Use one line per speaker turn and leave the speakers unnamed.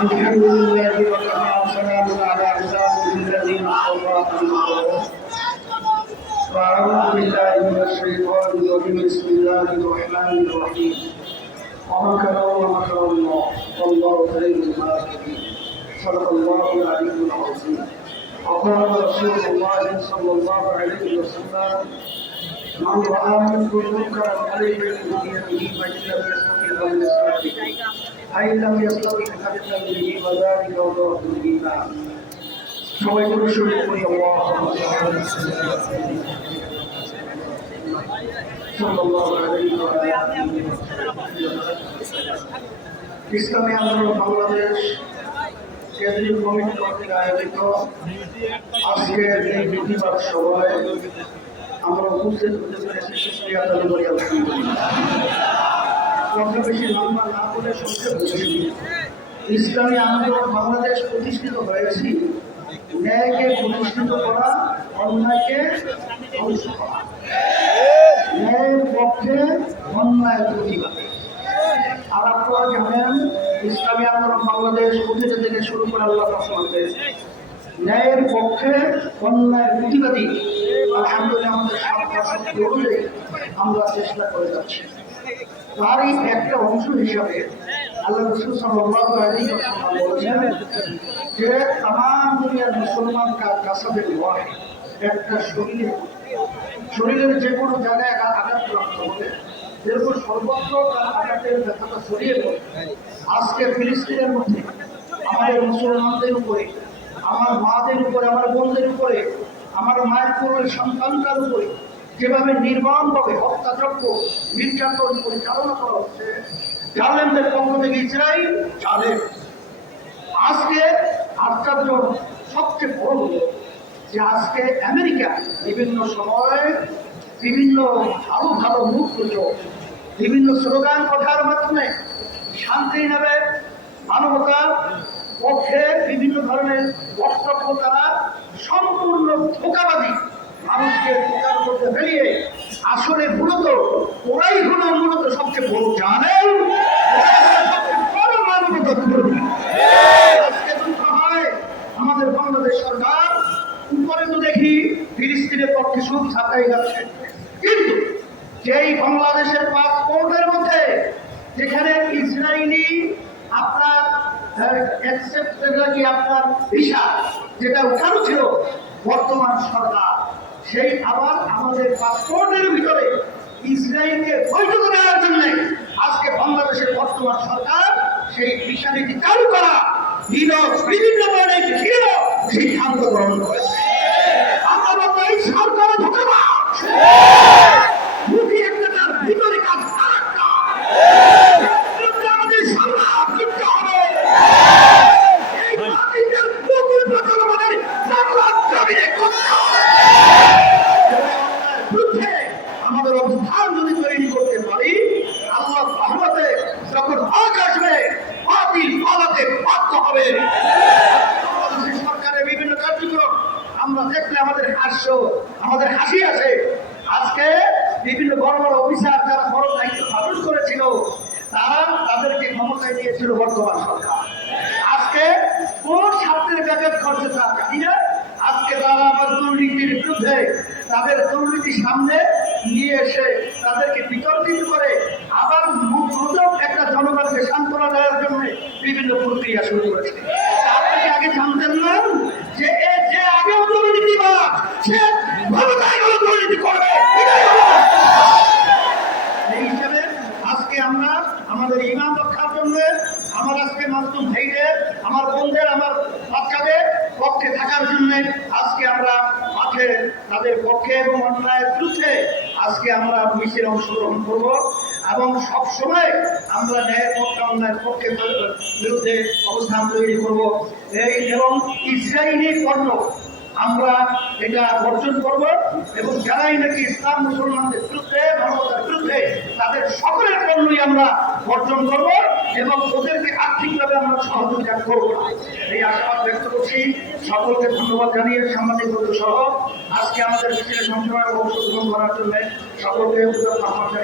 الحمد لله وكفى وسلام على عباده الذين اصطفى فأعوذ بالله من الشيطان الرجيم بسم الله الرحمن الرحيم ومكروا ومكر الله والله خير الماكرين صدق الله العلي العظيم وقال رسول الله صلى الله عليه وسلم من رأى منكم منكرا فليبلغ بيده فإن لم يستطع فليستغفر فإن لم يستطع فبقلبه وذلك وضعف الإيمان সবাই করে শুরু করি ইসলামী আন্দোলন বাংলাদেশ কেন্দ্রীয় কমিটি কর্তৃক আয়োজিত আজকের এই প্রতিবাদ সভায় আমরা উপস্থিত হতে পেরেছি সুপ্রিয়া চালু করি আলহামদুলিল্লাহ কথা বেশি লম্বা না বলে সংক্ষেপ বলছি ইসলামী আন্দোলন বাংলাদেশ প্রতিষ্ঠিত হয়েছি। ন্যায়কে প্রতিষ্ঠিত করা, অন্যায়কে ধ্বংস করা। ন্যায়ের পক্ষে অন্যায় প্রতিবাদ। আর আপনারা জানেন, ইসলামী আন্দোলন বাংলাদেশ প্রতিটা থেকে শুরু করে আল্লাহ রহমতে ন্যায়ের পক্ষে অন্যায় প্রতিবাদী। আলহামদুলিল্লাহ, আমাদের সাতটা শক্তি অনুযায়ী আমরা চেষ্টা করে যাচ্ছি। তারই একটা অংশ হিসাবে আল্লাহ যে দুনিয়ার একটা শরীরে, শরীরের যে কোনো জায়গায় আঘাত যেরকম সর্বত্র আজকে ফিলিস্তিনের মধ্যে, আমাদের মুসলমানদের উপরে, আমার মাদের উপরে, আমার বোনদের উপরে, আমার মায়ের পুরো সন্তানটার উপরে যেভাবে নির্মমভাবে হত্যাযজ্ঞ, নির্যাতন পরিচালনা করা হচ্ছে জালেমদের পক্ষ থেকে ইসরায়েল জালেম আজকে আশ্চর্য সবচেয়ে বড় হলো যে আজকে আমেরিকা বিভিন্ন সময়ে বিভিন্ন ভালো ভালো মুখ বিভিন্ন স্লোগান কথার মাধ্যমে শান্তি নেবে মানবতার পক্ষে বিভিন্ন ধরনের বক্তব্য তারা সম্পূর্ণ ধোকাবাদী মানুষকে আসলে মূলত ওরাই হলো মূলত সবচেয়ে বড় জানেন বড় মানবতা হয় আমাদের বাংলাদেশ সরকার। উপরে তো দেখি ফিলিস্তিনের পক্ষে সুখ ছাপাই যাচ্ছে। কিন্তু যেই বাংলাদেশের পাসপোর্টের মধ্যে যেখানে ইসরায়েলি আপনার অ্যাকসেপ্ট কি আপনার ভিসা যেটা উঠানো ছিল বর্তমান সরকার সেই আবার আমাদের পাসপোর্টের ভিতরে ইসরায়েলকে বৈধ করার জন্য আজকে বাংলাদেশের বর্তমান সরকার সেই ভিসা চালু করা বিভিন্ন ধরনের সিদ্ধান্ত গ্রহণ করেছে আমরা বলব এই সরকার ধোকাবাজ মুখে একটা তার ভিতরে কাজ আরেকটা। বিরুদ্ধে আমাদের সংগ্রাম করতে হবে। এই বাতিলের বুকের বদল আমাদের বাংলার জমিনে করতে হবে। বিরুদ্ধে আমাদের অবস্থান যদি তৈরি করতে পারি আল্লাহ রহমতে যখন হক আসবে বাতিল পালাতে বাধ্য হবে বাংলাদেশের সরকারের বিভিন্ন কার্যক্রম আমরা দেখলে আমাদের হাস্য আমাদের হাসি আছে। আজকে বিভিন্ন বড় বড় অফিসার যারা বড় দায়িত্ব পালন করেছিল, তারা তাদেরকে ক্ষমতায় দিয়েছিল বর্তমান সরকার। আজকে কোন ছাত্রের ব্যাপক খরচ তার জানি না। আজকে তারা আবার দুর্নীতির বিরুদ্ধে তাদের দুর্নীতি সামনে নিয়ে এসে তাদেরকে বিতর্কিত করে, আবার মুদ্রক একটা জনগণকে সান্ত্বনা দেওয়ার জন্য বিভিন্ন প্রক্রিয়া শুরু করেছে তা আপনি কি আগে জানতেন না যে এ যে আগেও সে ক্ষমতায় গেলে দুর্নীতি করবে এই হিসাবে আজকে আমরা আমাদের ইমান রক্ষার জন্য, আমার আজকে মাধ্যম ভাইদের, আমার বোনদের, আমার বাচ্চাদের পক্ষে থাকার জন্য আজকে আমরা মাঠে তাদের পক্ষে এবং অন্যায়ের বিরুদ্ধে আজকে আমরা মিছিল অংশগ্রহণ করব এবং সব সময় আমরা ন্যায়ের পক্ষে অন্যায়ের পক্ষে বিরুদ্ধে অবস্থান তৈরি করব। এই এবং ইসরায়েলি পণ্য আমরা এটা বর্জন করব এবং যারাই নাকি ইসলাম মুসলমানদের বিরুদ্ধে মানবতার বিরুদ্ধে তাদের সকলের পণ্যই আমরা বর্জন করব এবং ওদেরকে আর্থিকভাবে আমরা সহযোগিতা করব এই আশাবাদ ব্যক্ত করছি। সকলকে ধন্যবাদ জানিয়ে সাংবাদিক সহ আজকে আমাদের মিছিলে সংসভায় অংশগ্রহণ করার জন্য সকলকে